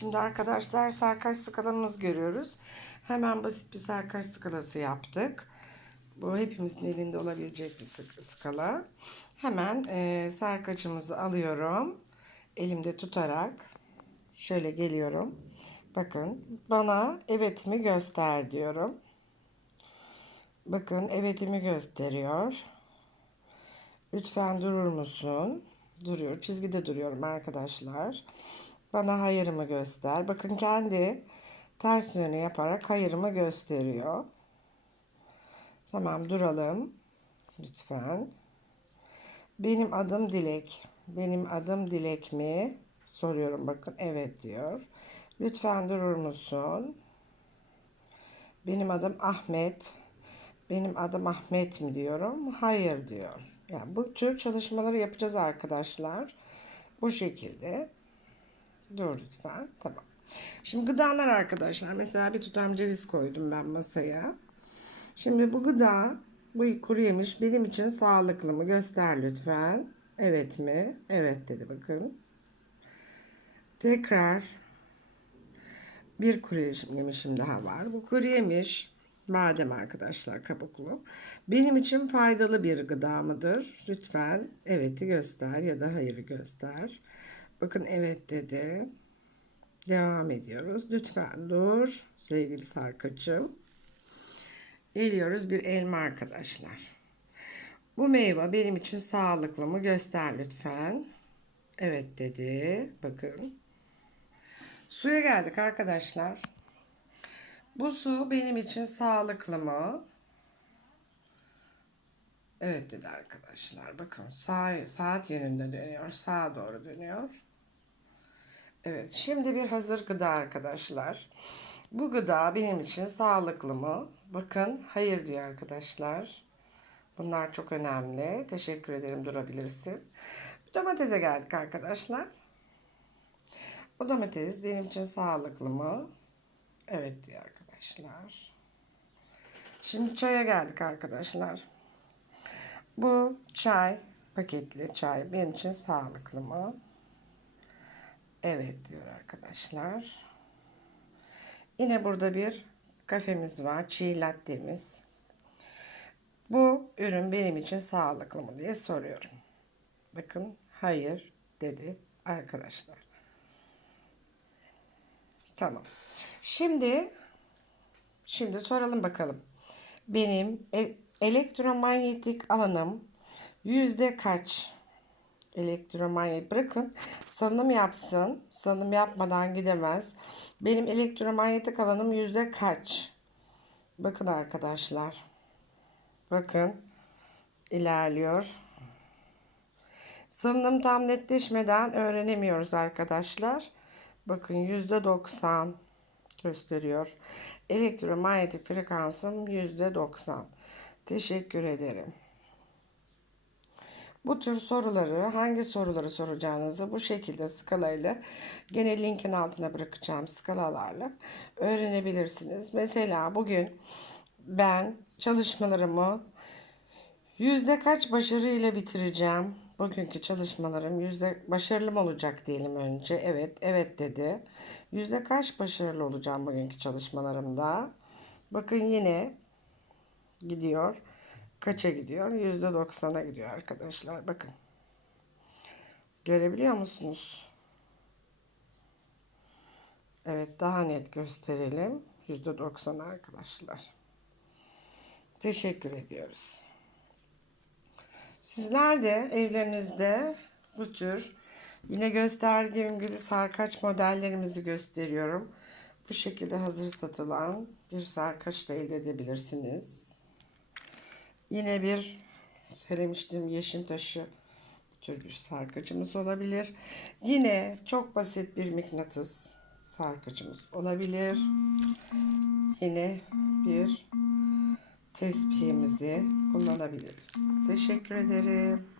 Şimdi arkadaşlar sarkaç skalamız görüyoruz. Hemen basit bir sarkaç skalası yaptık. Bu hepimizin elinde olabilecek bir skala. Hemen e, sarkaçımızı alıyorum. Elimde tutarak şöyle geliyorum. Bakın bana evetimi göster diyorum. Bakın evetimi gösteriyor. Lütfen durur musun? Duruyor. Çizgide duruyorum arkadaşlar. Bana hayırımı göster. Bakın kendi ters yöne yaparak hayırımı gösteriyor. Tamam duralım. Lütfen. Benim adım Dilek. Benim adım Dilek mi? Soruyorum bakın. Evet diyor. Lütfen durur musun? Benim adım Ahmet. Benim adım Ahmet mi diyorum? Hayır diyor. Yani bu tür çalışmaları yapacağız arkadaşlar. Bu şekilde. Dur lütfen. Tamam. Şimdi gıdalar arkadaşlar. Mesela bir tutam ceviz koydum ben masaya. Şimdi bu gıda, bu kuru yemiş benim için sağlıklı mı? Göster lütfen. Evet mi? Evet dedi bakın. Tekrar bir kuru yemişim daha var. Bu kuru yemiş badem arkadaşlar kabuklu. Benim için faydalı bir gıda mıdır? Lütfen evet'i göster ya da hayırı göster. Bakın evet dedi. Devam ediyoruz. Lütfen dur sevgili sarkaçım. Geliyoruz bir elma arkadaşlar. Bu meyve benim için sağlıklı mı? Göster lütfen. Evet dedi. Bakın. Suya geldik arkadaşlar. Bu su benim için sağlıklı mı? Evet dedi arkadaşlar. Bakın sağ, saat yönünde dönüyor. Sağa doğru dönüyor. Evet şimdi bir hazır gıda arkadaşlar. Bu gıda benim için sağlıklı mı? Bakın hayır diyor arkadaşlar. Bunlar çok önemli. Teşekkür ederim durabilirsin. Domatese geldik arkadaşlar. Bu domates benim için sağlıklı mı? Evet diyor arkadaşlar. Şimdi çaya geldik arkadaşlar. Bu çay, paketli çay benim için sağlıklı mı? Evet diyor arkadaşlar. Yine burada bir kafemiz var. Çiğ latte'miz. Bu ürün benim için sağlıklı mı diye soruyorum. Bakın hayır dedi arkadaşlar. Tamam. Şimdi şimdi soralım bakalım. Benim e- elektromanyetik alanım yüzde kaç? Elektromanyetik bırakın salınım yapsın. Salınım yapmadan gidemez. Benim elektromanyetik alanım yüzde kaç? Bakın arkadaşlar. Bakın ilerliyor. Salınım tam netleşmeden öğrenemiyoruz arkadaşlar. Bakın yüzde 90 gösteriyor. Elektromanyetik frekansım yüzde 90. Teşekkür ederim. Bu tür soruları hangi soruları soracağınızı bu şekilde skalayla gene linkin altına bırakacağım skalalarla öğrenebilirsiniz. Mesela bugün ben çalışmalarımı yüzde kaç başarıyla bitireceğim? Bugünkü çalışmalarım yüzde başarılı mı olacak diyelim önce. Evet, evet dedi. Yüzde kaç başarılı olacağım bugünkü çalışmalarımda? Bakın yine gidiyor. Kaça gidiyor? Yüzde doksana gidiyor arkadaşlar. Bakın. Görebiliyor musunuz? Evet daha net gösterelim. Yüzde doksan arkadaşlar. Teşekkür ediyoruz. Sizler de evlerinizde bu tür yine gösterdiğim gibi sarkaç modellerimizi gösteriyorum. Bu şekilde hazır satılan bir sarkaç da elde edebilirsiniz. Yine bir söylemiştim yeşim taşı bu tür bir sarkacımız olabilir. Yine çok basit bir mıknatıs sarkacımız olabilir. Yine bir tespihimizi kullanabiliriz. Teşekkür ederim.